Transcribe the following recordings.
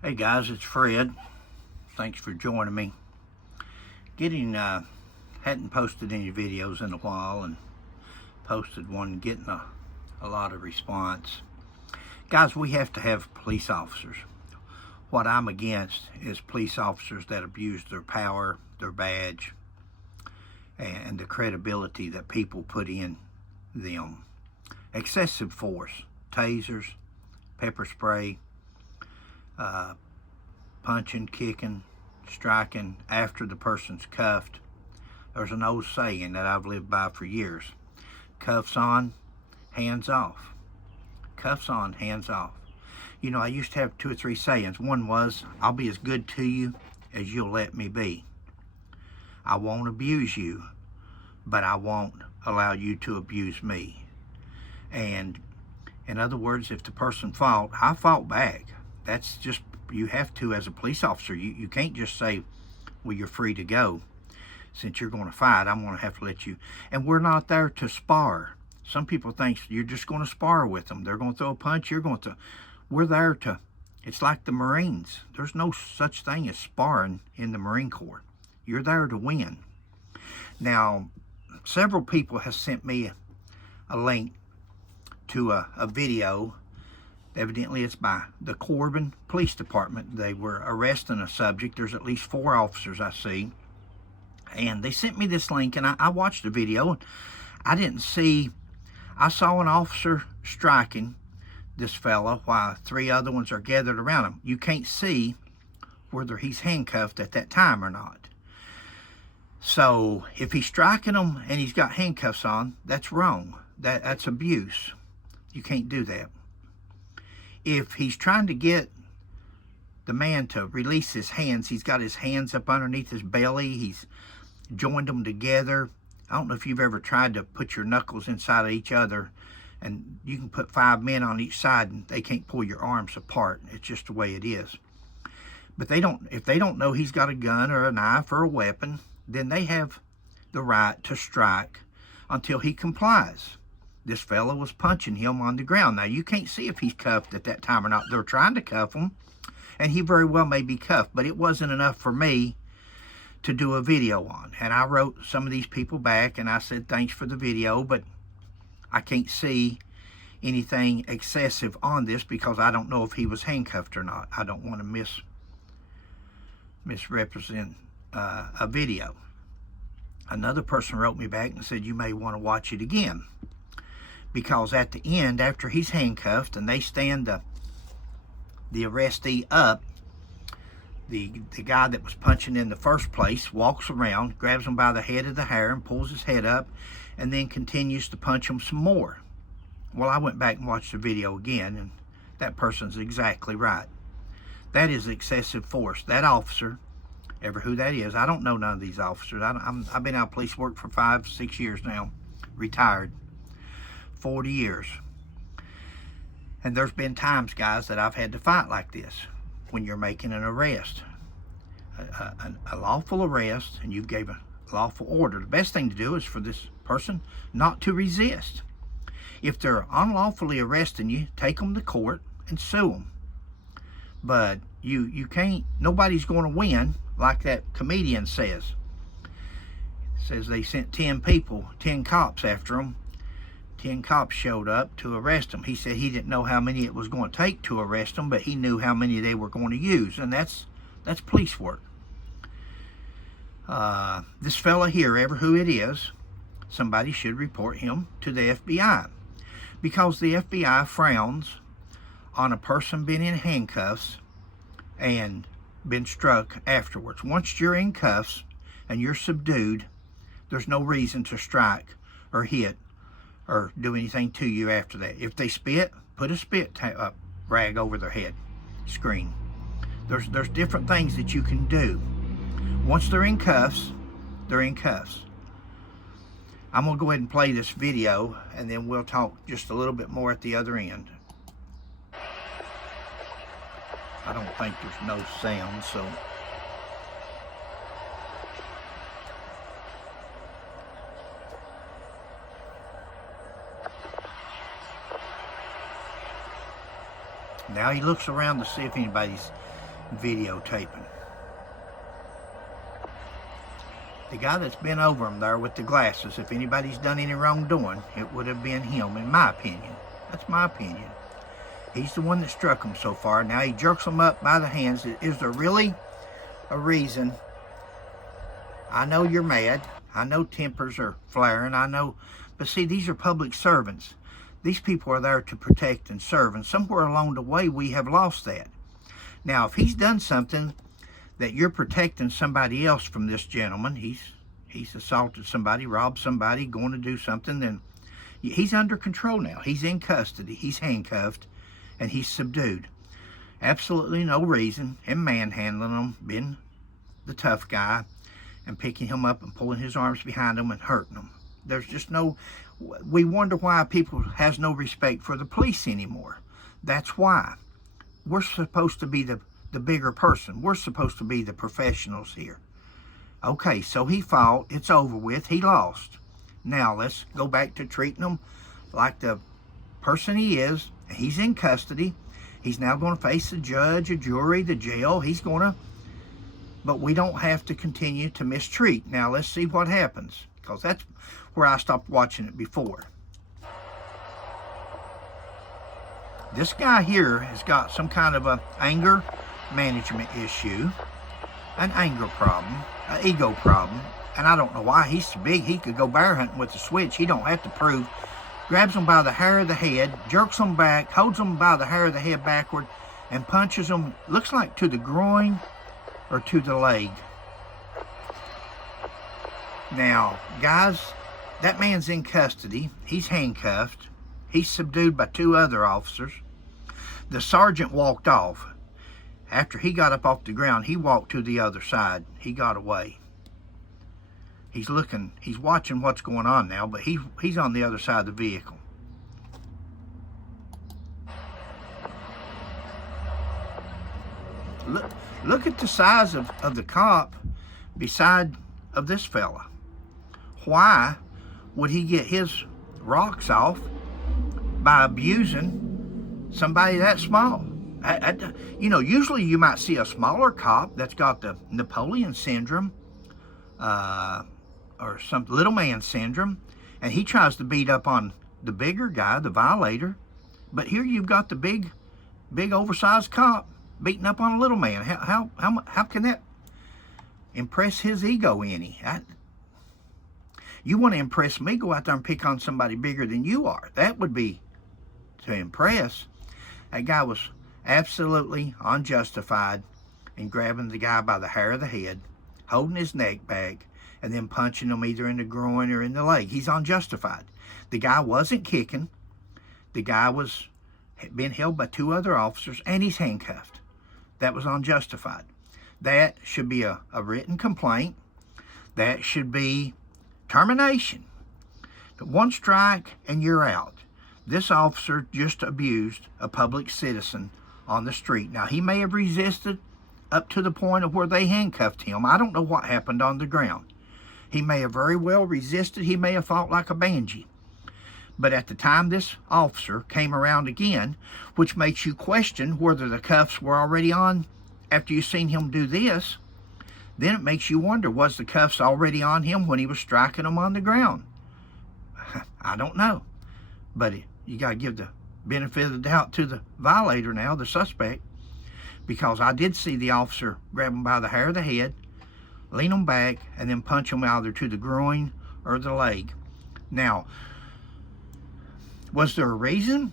Hey guys, it's Fred. Thanks for joining me. Hadn't posted any videos in a while and posted one getting a lot of response. Guys, we have to have police officers. What I'm against is police officers that abuse their power, their badge, and the credibility that people put in them. Excessive force, tasers, pepper spray, punching, kicking, striking after the person's cuffed. There's an old saying that I've lived by for years. Cuffs on, hands off. Cuffs on, hands off. You know, I used to have 2 or 3 sayings. One was, I'll be as good to you as you'll let me be. I won't abuse you, but I won't allow you to abuse me. And in other words, if the person fought, I fought back. That's just, you have to as a police officer. You can't just say, well, you're free to go. Since you're going to fight, I'm going to have to let you. And we're not there to spar. Some people think you're just going to spar with them. They're going to throw a punch, you're going to. We're there to, it's like the Marines. There's no such thing as sparring in the Marine Corps. You're there to win. Now, several people have sent me a link to a video. Evidently, it's by the Corbin Police Department. They were arresting a subject. There's at least 4 officers I see. And they sent me this link, and I watched the video. And I saw an officer striking this fella while 3 other ones are gathered around him. You can't see whether he's handcuffed at that time or not. So if he's striking him and he's got handcuffs on, that's wrong. That's abuse. You can't do that. If he's trying to get the man to release his hands, he's got his hands up underneath his belly, he's joined them together. I don't know if you've ever tried to put your knuckles inside of each other, and you can put 5 men on each side and they can't pull your arms apart. It's just the way it is. But if they don't know he's got a gun or a knife or a weapon, then they have the right to strike until he complies. This fellow was punching him on the ground. Now, you can't see if he's cuffed at that time or not. They're trying to cuff him, and he very well may be cuffed, but it wasn't enough for me to do a video on. And I wrote some of these people back, and I said, thanks for the video, but I can't see anything excessive on this because I don't know if he was handcuffed or not. I don't want to misrepresent a video. Another person wrote me back and said, you may want to watch it again. Because at the end, after he's handcuffed and they stand the arrestee up, the guy that was punching in the first place walks around, grabs him by the head of the hair and pulls his head up, and then continues to punch him some more. Well, I went back and watched the video again, and that person's exactly right. That is excessive force. That officer, ever who that is, I don't know none of these officers. I've been out of police work for 5-6 years now, retired. 40 years. And there's been times, guys, that I've had to fight like this when you're making an arrest. A lawful arrest, and you've gave a lawful order. The best thing to do is for this person not to resist. If they're unlawfully arresting you, take them to court and sue them. But you can't, nobody's going to win like that comedian says. Says they sent 10 cops after them. 10 cops showed up to arrest him. He said he didn't know how many it was going to take to arrest them, but he knew how many they were going to use, and that's police work. This fella here, ever who it is, somebody should report him to the FBI, because the FBI frowns on a person being in handcuffs and been struck afterwards. Once you're in cuffs and you're subdued, there's no reason to strike or hit or do anything to you after that. If they spit, put a spit rag over their head, screen. There's different things that you can do. Once they're in cuffs, they're in cuffs. I'm gonna go ahead and play this video, and then we'll talk just a little bit more at the other end. I don't think there's no sound, so. Now he looks around to see if anybody's videotaping. The guy that's been over him there with the glasses, if anybody's done any wrongdoing, it would have been him, in my opinion. That's my opinion. He's the one that struck him so far. Now he jerks them up by the hands. Is there really a reason? I know you're mad. I know tempers are flaring. I know. But see, these are public servants. These people are there to protect and serve. And somewhere along the way, we have lost that. Now, if he's done something that you're protecting somebody else from this gentleman, he's assaulted somebody, robbed somebody, going to do something, then he's under control now. He's in custody. He's handcuffed. And he's subdued. Absolutely no reason in manhandling him, being the tough guy, and picking him up and pulling his arms behind him and hurting him. There's just no, we wonder why people has no respect for the police anymore. That's why. We're supposed to be the bigger person. We're supposed to be the professionals here. Okay, so he fought. It's over with. He lost. Now let's go back to treating him like the person he is. He's in custody. He's now going to face a judge, a jury, the jail. He's going to, but we don't have to continue to mistreat. Now let's see what happens, because that's where I stopped watching it before. This guy here has got some kind of a anger management issue, an anger problem, an ego problem, and I don't know why. He's so big, he could go bear hunting with a switch. He don't have to prove. Grabs them by the hair of the head, jerks them back, holds them by the hair of the head backward, and punches them, looks like to the groin or to the leg. Now, guys, that man's in custody. He's handcuffed. He's subdued by 2 other officers. The sergeant walked off. After he got up off the ground, he walked to the other side. He got away. He's looking, he's watching what's going on now, but he's on the other side of the vehicle. Look at the size of the cop beside of this fella. Why would he get his rocks off by abusing somebody that small? You know, usually you might see a smaller cop that's got the Napoleon syndrome, or some little man syndrome, and he tries to beat up on the bigger guy, the violator. But here you've got the big oversized cop beating up on a little man. How can that impress his ego any? You want to impress me, go out there and pick on somebody bigger than you are. That would be to impress. That guy was absolutely unjustified in grabbing the guy by the hair of the head, holding his neck back, and then punching him either in the groin or in the leg. He's unjustified. The guy wasn't kicking. The guy was being held by 2 other officers, and he's handcuffed. That was unjustified. That should be a written complaint. That should be termination. 1 strike and you're out. This officer just abused a public citizen on the street. Now, he may have resisted up to the point of where they handcuffed him. I don't know what happened on the ground. He may have very well resisted. He may have fought like a banshee. But at the time this officer came around again, which makes you question whether the cuffs were already on after you seen him do this, then it makes you wonder, was the cuffs already on him when he was striking them on the ground? I don't know. But you got to give the benefit of the doubt to the violator now, the suspect, because I did see the officer grab him by the hair of the head, lean him back, and then punch him either to the groin or the leg. Now, was there a reason?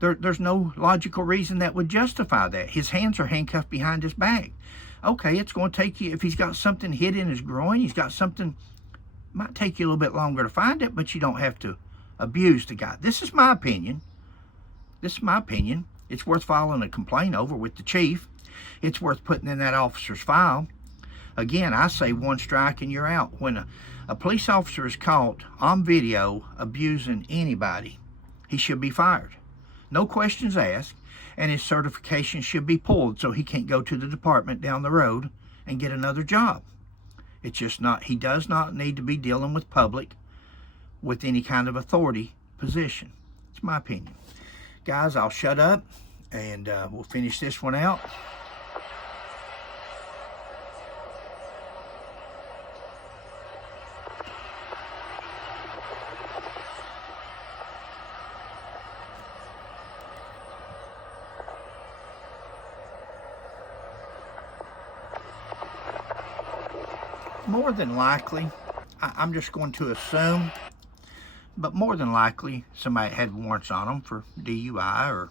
There's no logical reason that would justify that. His hands are handcuffed behind his back. Okay, it's going to take you, if he's got something hid in his groin, he's got something, might take you a little bit longer to find it, but you don't have to abuse the guy. This is my opinion. This is my opinion. It's worth filing a complaint over with the chief. It's worth putting in that officer's file. Again, I say 1 strike and you're out. When a police officer is caught on video abusing anybody, he should be fired. No questions asked, and his certification should be pulled so he can't go to the department down the road and get another job. It's just not, he does not need to be dealing with public with any kind of authority position. It's my opinion. Guys, I'll shut up and we'll finish this one out. more than likely, I'm just going to assume, but more than likely somebody had warrants on them for DUI or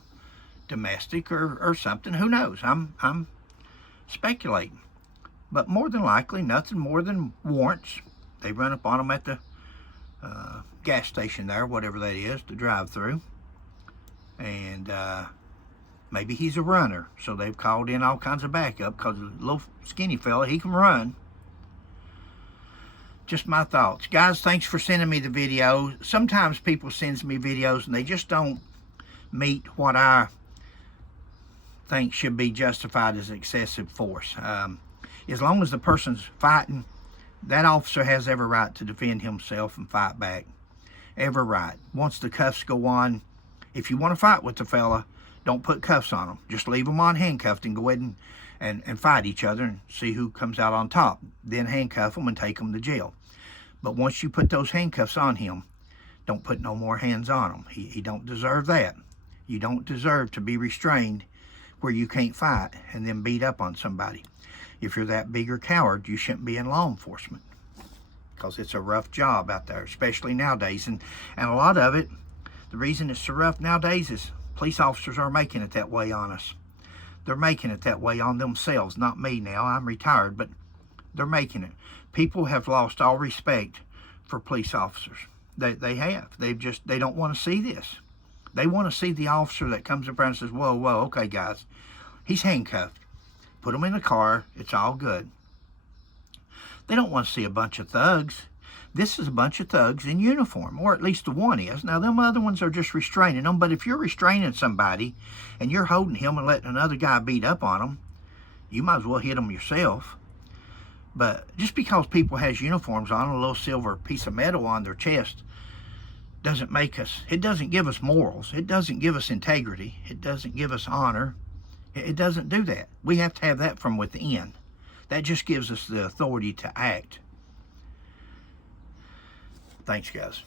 domestic or something. Who knows? I'm speculating. But more than likely, nothing more than warrants. They run up on them at the gas station there, whatever that is, the drive-through. And maybe he's a runner, so they've called in all kinds of backup because the little skinny fella, he can run. Just my thoughts. Guys, thanks for sending me the video. Sometimes people send me videos and they just don't meet what I think should be justified as excessive force. As long as the person's fighting, that officer has every right to defend himself and fight back. Every right. Once the cuffs go on, if you want to fight with the fella, don't put cuffs on them. Just leave them on handcuffed and go ahead and fight each other and see who comes out on top. Then handcuff them and take them to jail. But once you put those handcuffs on him, don't put no more hands on him. He don't deserve that. You don't deserve to be restrained where you can't fight and then beat up on somebody. If you're that big or coward, you shouldn't be in law enforcement, because it's a rough job out there, especially nowadays. And a lot of it, the reason it's so rough nowadays is police officers are making it that way on us. They're making it that way on themselves, not me now. I'm retired, but they're making it. People have lost all respect for police officers. They have. They don't want to see this. They want to see the officer that comes up and says, whoa, okay, guys, he's handcuffed. Put him in the car. It's all good. They don't want to see a bunch of thugs. This is a bunch of thugs in uniform, or at least the one is. Now, them other ones are just restraining them, but if you're restraining somebody and you're holding him and letting another guy beat up on him, you might as well hit him yourself. But just because people has uniforms on, a little silver piece of metal on their chest, doesn't make us, it doesn't give us morals. It doesn't give us integrity. It doesn't give us honor. It doesn't do that. We have to have that from within. That just gives us the authority to act. Thanks, guys.